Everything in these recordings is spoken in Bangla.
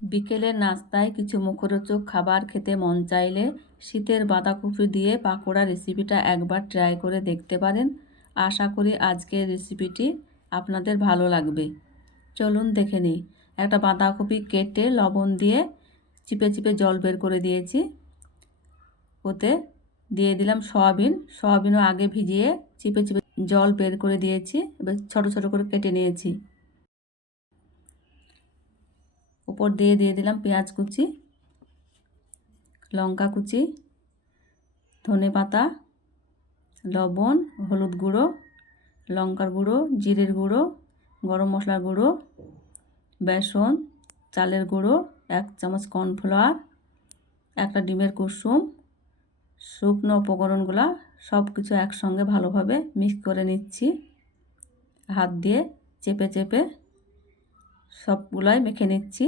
বিকেলের নাস্তায় কিছু মুখরোচক খাবার খেতে মন চাইলে শীতের বাঁধাকপি দিয়ে পাকোড়া রেসিপিটা একবার ট্রাই করে দেখতে পারেন। আশা করি আজকের রেসিপিটি আপনাদের ভালো লাগবে। চলুন দেখে নিই। একটা বাঁধাকপি কেটে লবণ দিয়ে চিপে চিপে জল বের করে দিয়েছি। ওতে দিয়ে দিলাম সয়াবিনও আগে ভিজিয়ে চিপে চিপে জল বের করে দিয়েছি। এবার ছোট ছোট করে কেটে নিয়েছি। উপর দিয়ে দিলাম পেঁয়াজ কুচি, লঙ্কা কুচি, ধনে পাতা, লবণ, হলুদ গুঁড়ো, লঙ্কার গুঁড়ো, জিরের গুঁড়ো, গরম মশলার গুঁড়ো, বেসন, চালের গুঁড়ো, 1 চামচ কর্নফ্লাওয়ার, একটা ডিমের কুসুম, শুকনো উপকরণগুলো সব কিছু একসঙ্গে ভালোভাবে মিক্স করে নিচ্ছি। হাত দিয়ে চেপে চেপে সবগুলাই মেখে নিচ্ছি।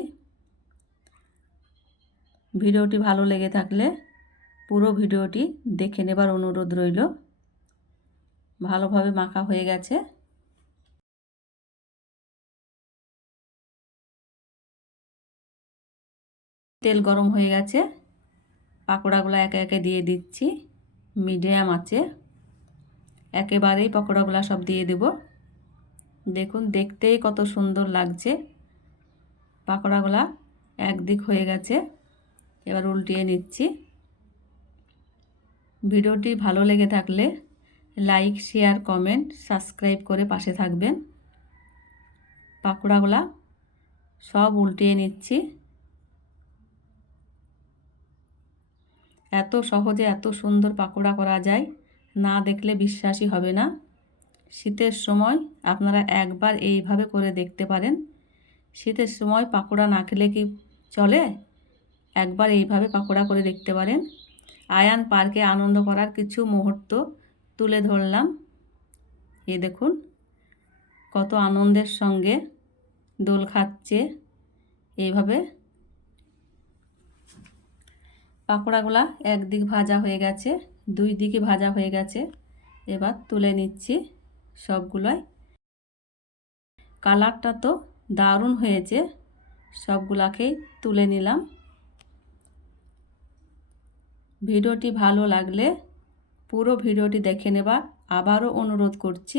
ভিডিওটি ভালো লেগে থাকলে পুরো ভিডিওটি দেখে নেবার অনুরোধ রইল। ভালোভাবে মাখা হয়ে গেছে। তেল গরম হয়ে গেছে। পাকোড়াগুলো একে একে দিয়ে দিচ্ছি মিডিয়াম আঁচে। একেবারেই পাকোড়াগুলো সব দিয়ে দেব। দেখুন দেখতেই কত সুন্দর লাগছে। পাকোড়াগুলো একদিক হয়ে গেছে, এবার উল্টিয়ে নিচ্ছি। ভিডিওটি ভালো লেগে থাকলে লাইক, শেয়ার, কমেন্ট, সাবস্ক্রাইব করে পাশে থাকবেন। পাকোড়াগুলো সব উল্টিয়ে নিচ্ছি। এত সহজে এত সুন্দর পাকোড়া করা যায়, না দেখলে বিশ্বাসই হবে না। শীতের সময় আপনারা একবার এইভাবে করে দেখতে পারেন। শীতের সময় পাকোড়া না খেলে কি চলে? একবার এইভাবে পাকোড়া করে দেখতে পারেন। আয়ান পার্কে আনন্দ করার কিছু মুহূর্ত তুলে ধরলাম। এই দেখুন কত আনন্দের সঙ্গে দোল খাচ্ছে। এইভাবে পাকোড়াগুলা একদিক ভাজা হয়ে গেছে, 2 দিকে ভাজা হয়ে গেছে। এবার তুলে নিচ্ছি সবগুলাই। কালারটা তো দারুণ হয়েছে। সবগুলাকেই তুলে নিলাম। ভিডিওটি ভালো লাগলে পুরো ভিডিওটি দেখে নেবার আবারও অনুরোধ করছি।